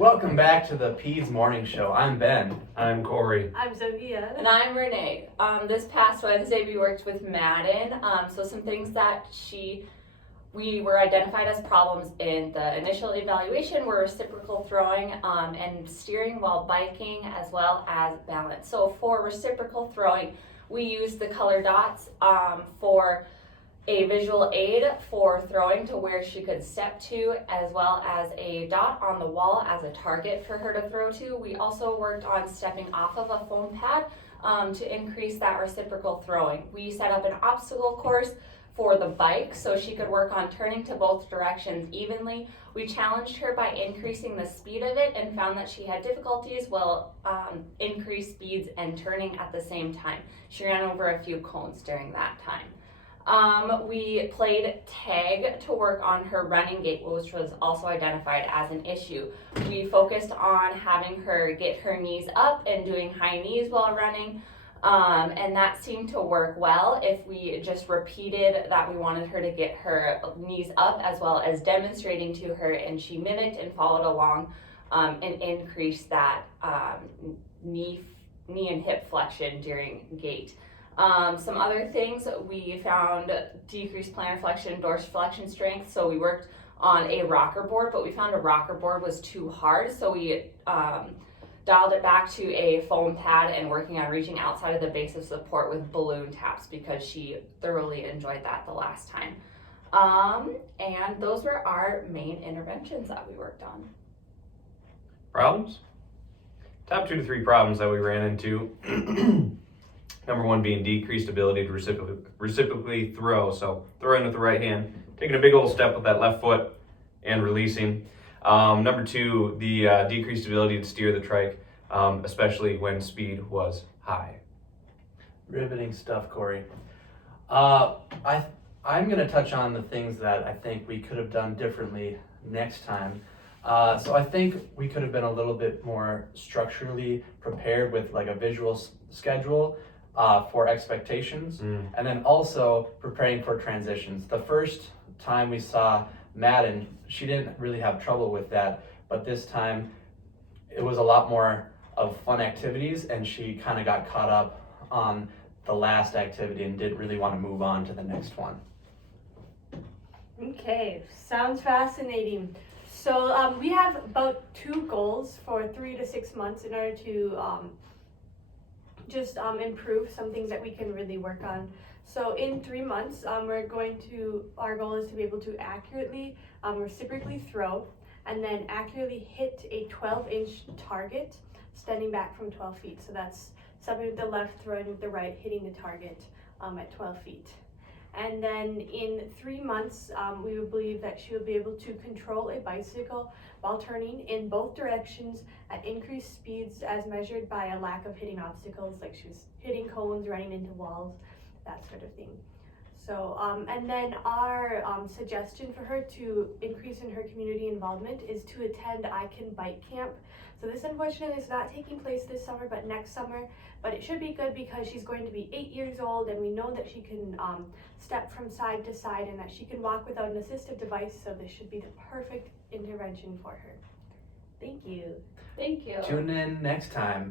Welcome back to the Peds Morning Show. I'm Ben. I'm Corey. I'm Sophia. And I'm Renee. This past Wednesday we worked with Madden. So some things that we were identified as problems in the initial evaluation were reciprocal throwing and steering while biking, as well as balance. So for reciprocal throwing, we used the color dots for a visual aid for throwing to where she could step to, as well as a dot on the wall as a target for her to throw to. We also worked on stepping off of a foam pad to increase that reciprocal throwing. We set up an obstacle course for the bike so she could work on turning to both directions evenly. We challenged her by increasing the speed of it and found that she had difficulties while increased speeds and turning at the same time. She ran over a few cones during that time. We played tag to work on her running gait, which was also identified as an issue. We focused on having her get her knees up and doing high knees while running, and that seemed to work well if we just repeated that we wanted her to get her knees up, as well as demonstrating to her, and she mimicked and followed along and increased that knee and hip flexion during gait. Some other things, we found decreased plantar flexion, dorsiflexion strength, so we worked on a rocker board, but we found a rocker board was too hard, so we dialed it back to a foam pad and working on reaching outside of the base of support with balloon taps because she thoroughly enjoyed that the last time. And those were our main interventions that we worked on. Problems? Top 2 to 3 problems that we ran into. Number 1 being decreased ability to reciprocally throw. So throwing with the right hand, taking a big old step with that left foot and releasing. Number 2, the decreased ability to steer the trike, especially when speed was high. Riveting stuff, Corey. I'm going to touch on the things that I think we could have done differently next time. So I think we could have been a little bit more structurally prepared with like a visual schedule for expectations, and then also preparing for transitions. The first time we saw Madden, she didn't really have trouble with that, but this time it was a lot more of fun activities, and she kind of got caught up on the last activity and didn't really want to move on to the next one. Okay, sounds fascinating. So we have about 2 goals for 3 to 6 months in order to just improve some things that we can really work on. So in 3 months, our goal is to be able to accurately reciprocally throw and then accurately hit a 12-inch target standing back from 12 feet. So that's stepping with the left, throwing with the right, hitting the target at 12 feet. And then in 3 months, we would believe that she will be able to control a bicycle while turning in both directions at increased speeds as measured by a lack of hitting obstacles, like she was hitting cones, running into walls, that sort of thing. So, and then our suggestion for her to increase in her community involvement is to attend I Can Bike Camp. So this unfortunately is not taking place this summer, but next summer. But it should be good because she's going to be 8 years old, and we know that she can step from side to side and that she can walk without an assistive device. So this should be the perfect intervention for her. Thank you. Thank you. Tune in next time.